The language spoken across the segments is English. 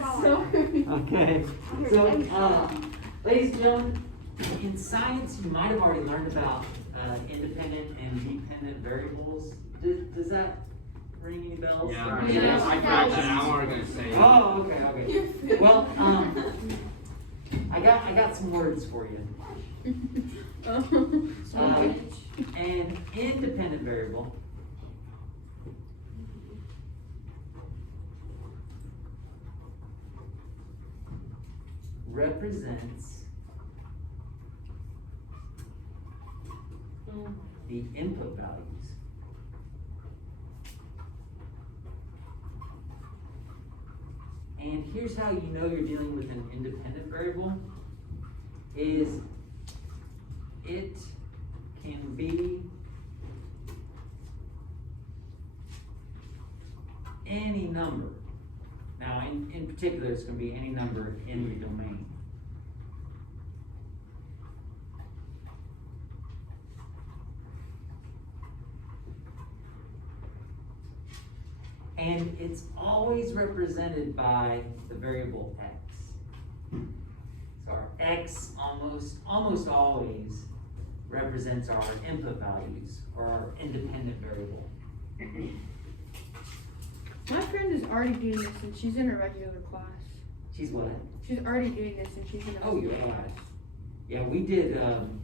Okay, so, ladies and gentlemen, in science, you might have already learned about independent and dependent variables. Does that ring any bells? Yeah, Yeah. I corrected it. I wasn't gonna say it. Oh, okay. Well, I got some words for you. An independent variable represents the input values. And here's how you know you're dealing with an independent variable, is it can be any number. Now, in particular, it's going to be any number in the domain. And it's always represented by the variable x. So our x almost always represents our input values or our independent variable. My friend is already doing this and she's in a regular class. She's what? She's already doing this and she's in a Oh, regular yeah. class. Yeah, we did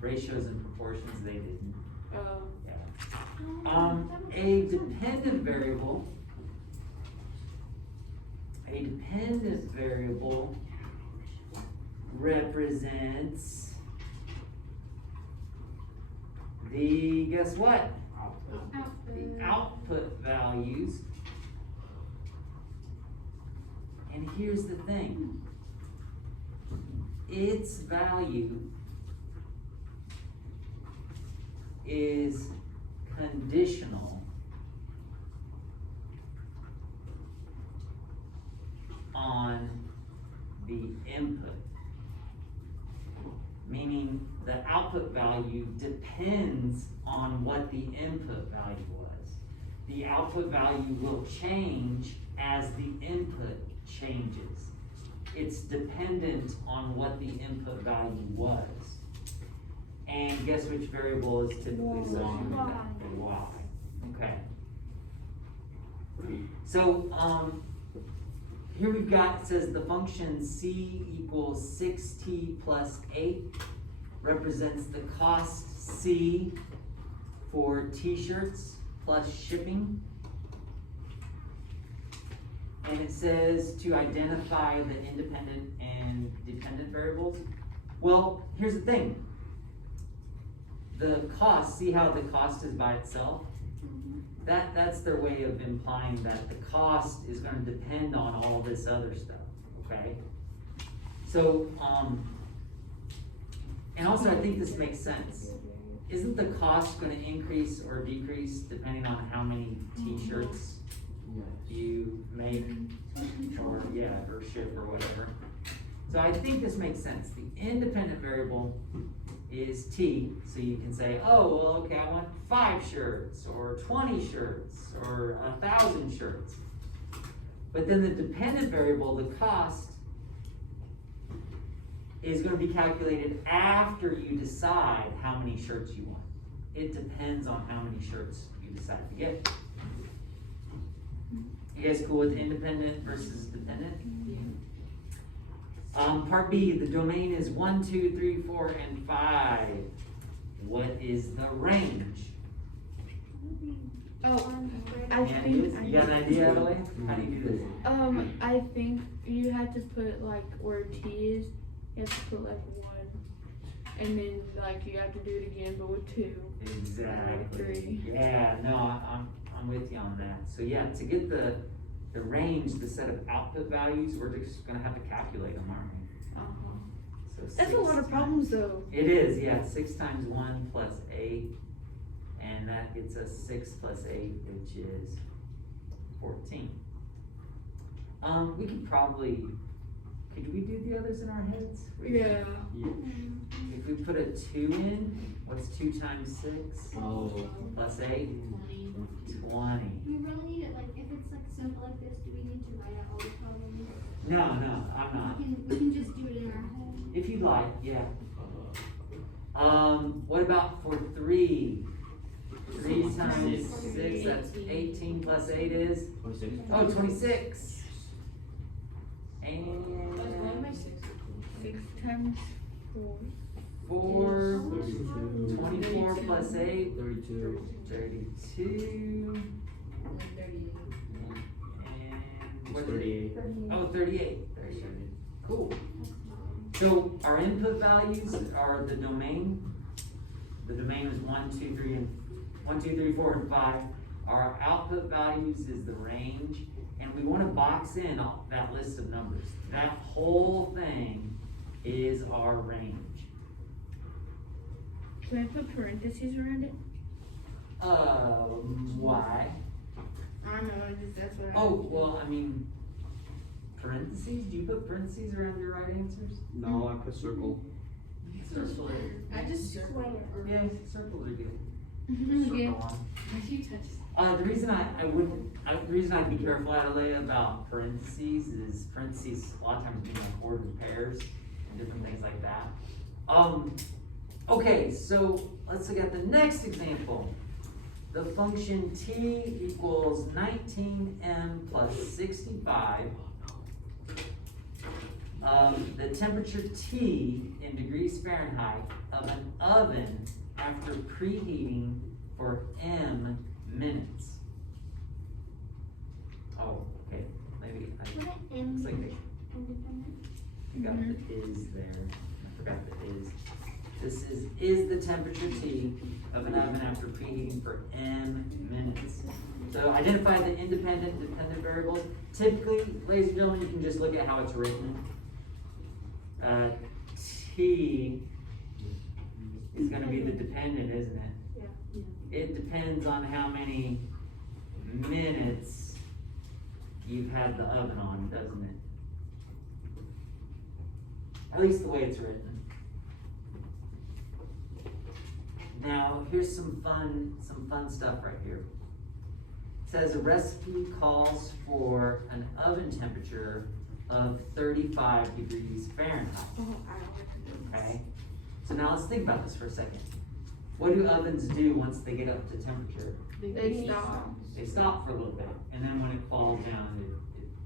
ratios and proportions, they didn't. Yeah. A dependent variable represents the, guess what? The output values. And here's the thing. Its value is conditional on the input. Meaning the output value depends on what the input value was. The output value will change as the input changes. It's dependent on what the input value was. And guess which variable is typically associated with that? The y. Okay. So, here we've got, it says the function c equals 6t plus 8 represents the cost c for t-shirts plus shipping. And it says to identify the independent and dependent variables. Well, here's the thing. The cost, see how the cost is by itself? That's their way of implying that the cost is going to depend on all this other stuff, okay? So, and also I think this makes sense. Isn't the cost going to increase or decrease depending on how many t-shirts you make or ship or whatever? So I think this makes sense. The independent variable is t, so you can say, oh, well, okay, I want 5 shirts or 20 shirts or 1,000 shirts. But then the dependent variable, the cost, is going to be calculated after you decide how many shirts you want. It depends on how many shirts you decide to get. You guys cool with independent versus dependent? Yeah. Part B, the domain is 1, 2, 3, 4, and 5. What is the range? Oh, I You think got an idea, Adelaide? How do you do this? I think you have to put like where T is, you have to put like 1, and then like you have to do it again, but with 2. Exactly. 3. Yeah, no, I'm with you on that. So yeah, to get the range, the set of output values, we're just gonna have to calculate them, aren't we? So That's a lot of problems though. It is, yeah. 6 times 1 plus 8, and that gets us 6 plus 8, which is 14. We could we do the others in our heads? Yeah. If we put a 2 in, what's 2 times 6? Oh. Plus 8? 20. We really need it, like, if it's like simple like this, do we need to write out all the problems? No, I'm not. We can just do it in our home. If you'd like, yeah. What about for 3? 3 times 6, that's 18 plus 8 is? 26. Oh, 26. And 6 times 4. 4, 32. 24 plus 8, 32. 32. And what is it? 38. Oh, 38. Cool. So our input values are the domain. The domain is 1, 2, 3, and 1, 2, 3, 4, and 5. Our output values is the range, and we want to box in that list of numbers. That whole thing is our range. Can I put parentheses around it? Why? I don't know, that's what I. Oh, well, I mean, parentheses? Do you put parentheses around your right answers? No, I put circle. Circle it. I just circle it. Yeah, circles are good. Yeah. Circle on. If you touch. The reason the reason I'd be careful, Adelaide, about parentheses is parentheses a lot of times being like ordered pairs and different things like that. Okay, so let's look at the next example. The function t equals 19m plus 65. The temperature T in degrees Fahrenheit of an oven after preheating for m minutes. Oh, okay, maybe What I, an looks like M they independent. got the is there. I forgot the is. This is the temperature T of an oven after preheating for m minutes. So identify the independent, dependent variables. Typically, ladies and gentlemen, you can just look at how it's written. T is going to be the dependent, isn't it? Yeah. It depends on how many minutes you've had the oven on, doesn't it? At least the way it's written. Now, here's some fun stuff right here. It says a recipe calls for an oven temperature of 35 degrees Fahrenheit. Oh, I don't like to do Okay? So now let's think about this for a second. What do ovens do once they get up to temperature? They stop. They stop for a little bit, and then when it falls down,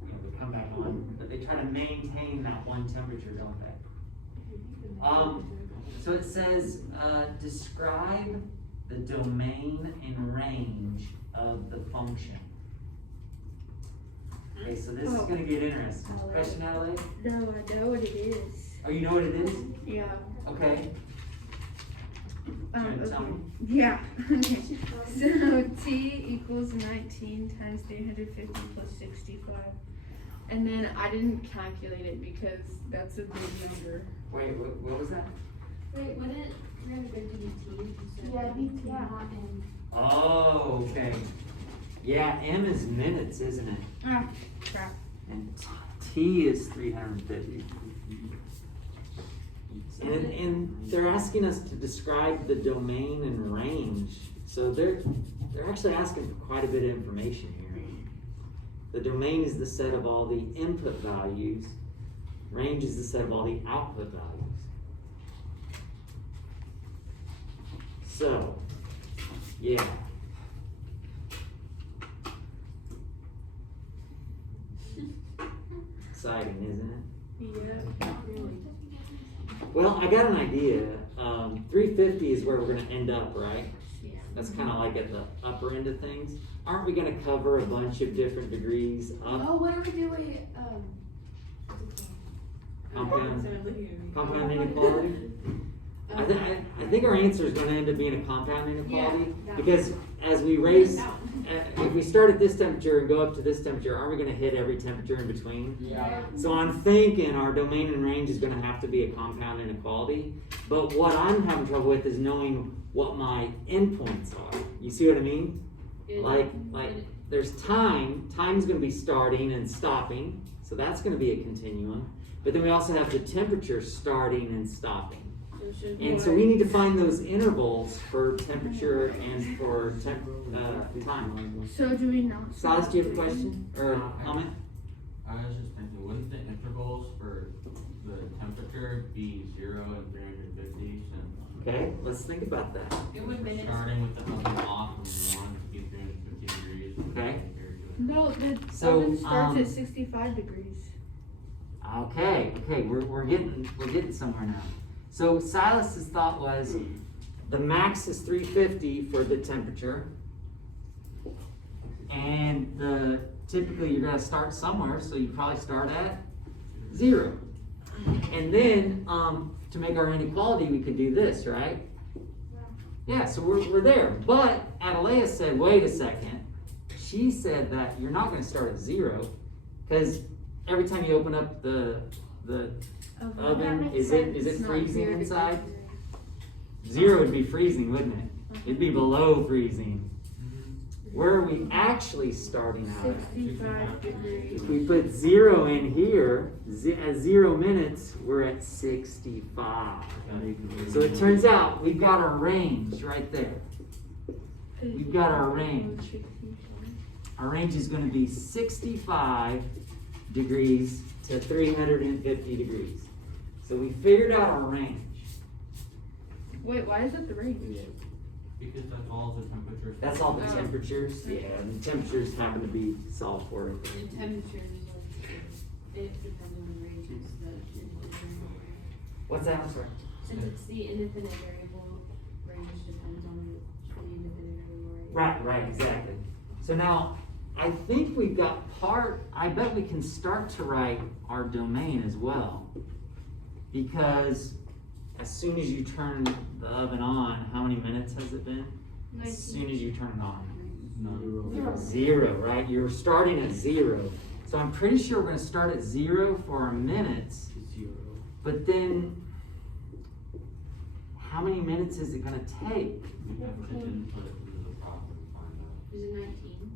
they come back on. But they try to maintain that one temperature, don't they? So it says, describe the domain and range of the function. Okay, so this is going to get interesting. Question, Adelaide? No, I know what it is. Oh, you know what it is? Yeah. Okay. Can you tell me? Yeah. Okay. So T equals 19 times 350 plus 65. And then I didn't calculate it because that's a big number. Wait, what was that? Wait, wouldn't it really good to be T? Yeah, be T, not M. Oh, okay. Yeah, M is minutes, isn't it? Ah, crap. And T is 350. And they're asking us to describe the domain and range. So they're actually asking for quite a bit of information here. The domain is the set of all the input values. Range is the set of all the output values. So, yeah. Exciting, isn't it? Yeah. Well, I got an idea. 350 is where we're going to end up, right? Yeah. That's kind of like at the upper end of things. Aren't we going to cover a bunch of different degrees up? Oh, what are we doing? Compound inequality? I think our answer is going to end up being a compound inequality. Yeah, Because as we raise, if we start at this temperature and go up to this temperature, aren't we going to hit every temperature in between? Yeah. So I'm thinking our domain and range is going to have to be a compound inequality. But what I'm having trouble with is knowing what my endpoints are. You see what I mean? Like there's time. Time's going to be starting and stopping. So that's going to be a continuum. But then we also have the temperature starting and stopping. And so we need to find those intervals for temperature and for time. So do we not? Silas, do you have a question or a comment? I was just thinking, wouldn't the intervals for the temperature be 0 and 350 since Okay, let's think about that. It would we're minutes. starting with the oven off and we want it to be 350 degrees? Okay. No, the So, oven starts um, at 65 degrees. Okay, we're getting somewhere now. So Silas's thought was the max is 350 for the temperature. And typically you're gonna start somewhere, so you probably start at 0. And then, to make our inequality, we could do this, right? Yeah, so we're there. But Adelea said, wait a second. She said that you're not gonna start at 0, because every time you open up the oven, is it It's not freezing 0 degrees. inside? 0 would be freezing, wouldn't it? It'd be below freezing. Where are we actually starting out at? 65 degrees. If we put 0 in here, at 0 minutes, we're at 65. So it turns out we've got our range right there. We've got our range. Our range is going to be 65 degrees to 350 degrees. So we figured out our range. Wait, why is that the range? Because that's all the temperatures. That's all the temperatures. Yeah, and the temperatures happen to be solved for it. The temperature is like, it depends on the ranges that it's What's that? I'm sorry. Since it's the independent variable, range depends on the independent variable. Right, exactly. So now, I think we've got I bet we can start to write our domain as well. Because as soon as you turn the oven on, how many minutes has it been? As soon as you turn it on. 0, right? You're starting at 0. So I'm pretty sure we're gonna start at 0 for our minutes, 0. but then how many minutes is it gonna take? We have to input it into the problem and find out. Is it 19?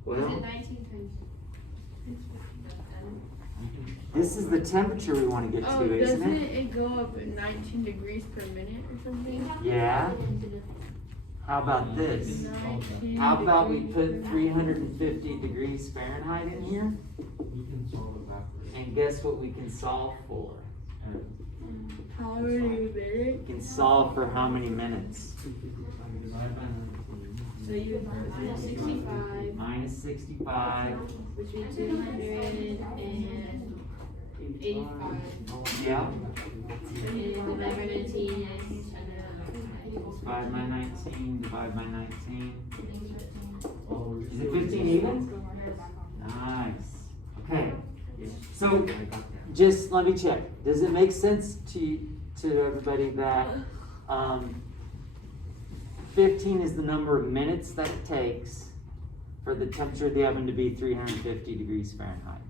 Is Well, it 19 times? We can- this is the temperature we wanna get Oh, to, isn't doesn't it? it go up at 19 degrees per minute or something? Yeah. How about this? 19 How about we degrees put per 350 degrees Fahrenheit in here? We can solve it backwards. And guess what we can solve for? And How many minutes? We can solve for how many minutes? divide by 19. So you would minus 65, Minus 65. which would be 285. Yeah. And divide by 19, Divide by 19, divide by 19. Is it 15 even? Nice. Okay. So, just let me check. Does it make sense to everybody that 15 is the number of minutes that it takes for the temperature of the oven to be 350 degrees Fahrenheit?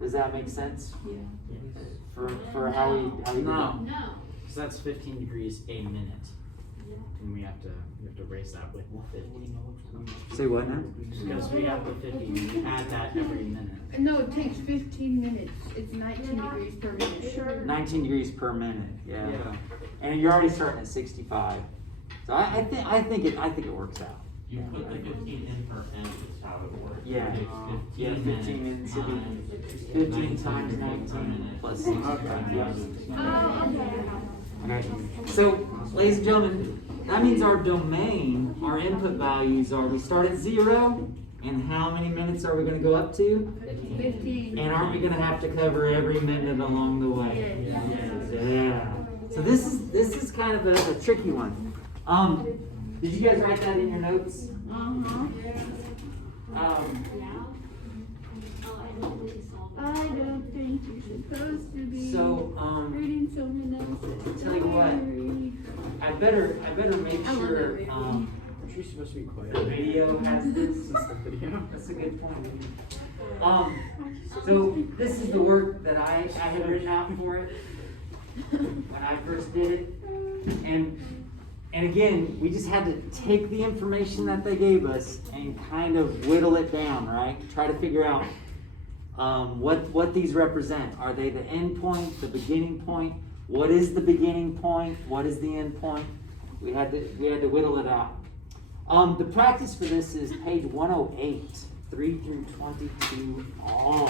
Does that make sense? Yeah. For how we do No. it? No. So that's 15 degrees a minute. And we have to raise that with 50. Say what now? Because we have the 50, we add that every minute. No, it takes 15 minutes. It's 19 degrees per minute. 19 degrees per minute. Yeah. And you're already starting at 65. So I think it works out. You put the 15 in per n, is how it works. Yeah. It takes Yeah, 15 minutes, it'd be times 15 times 19 plus 65. Yeah. Okay. So, ladies and gentlemen, that means our domain, our input values are, we start at 0, and how many minutes are we going to go up to? 15. And aren't we going to have to cover every minute along the way? Yeah. So this is kind of a tricky one. Did you guys write that in your notes? I don't think you're supposed to be So, reading someone else's. tell you what, I better make I love sure that the She's supposed to be quiet. video has this. Video. That's a good point. So this is the work that I had written out for it when I first did it, and again, we just had to take the information that they gave us and kind of whittle it down, right? Try to figure out what these represent. Are they the end point, the beginning point? What is the beginning point? What is the end point? We had to whittle it out. The practice for this is page 108 3 through 22 all